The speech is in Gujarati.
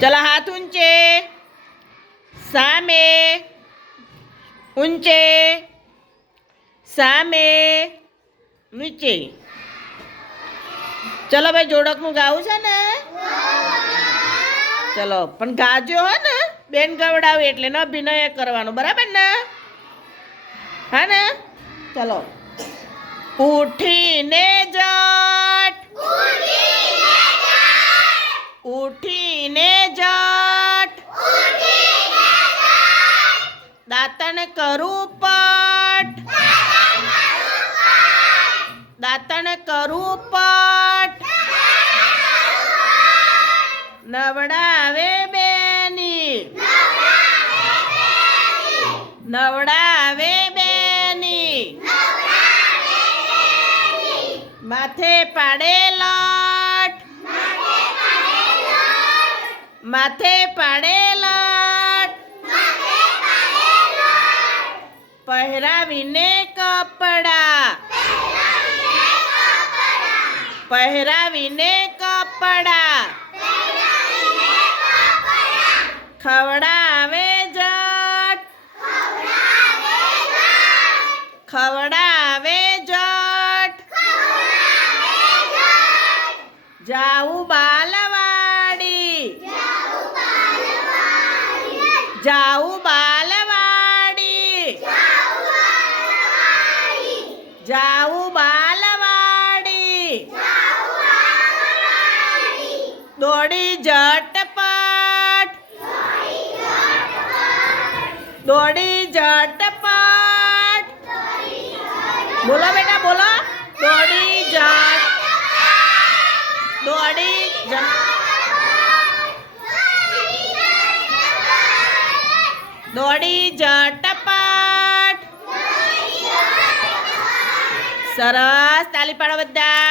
चलो हाथ ऊंचे, सामे, ऊंचे, सामे, नीचे. चलो भाई जोड़कનું ગાવું છે ને. ચલો પણ ગાજો હો ને, બેન ગવડાવે એટલે ન અભિનય કરવાનો, બરાબર ને? હા ને? ચલો. ઉઠીને જટ, ઉઠીને જટ, દાંતણ કરું પટ, દાંતણ કરું પટ, નવડાવે બેની, નવડાવે બેની, માથે પાડે લટ, માથે પાડે લટ, પહેરાવીને કપડા, પહેરાવીને કપડા, ખવડાવે જટ, ખવડાવે જટ, જાવું બાલવાડી, જાવું બાલવાડી, જાવું બાલવાડી, દોડી ઝટપટ, દોડી ઝટપટ, બોલો બેટા બોલો, દોડી ઝટ, દોડી દોડી ઝટપટ. સરસ, તાલી પાડો બધા.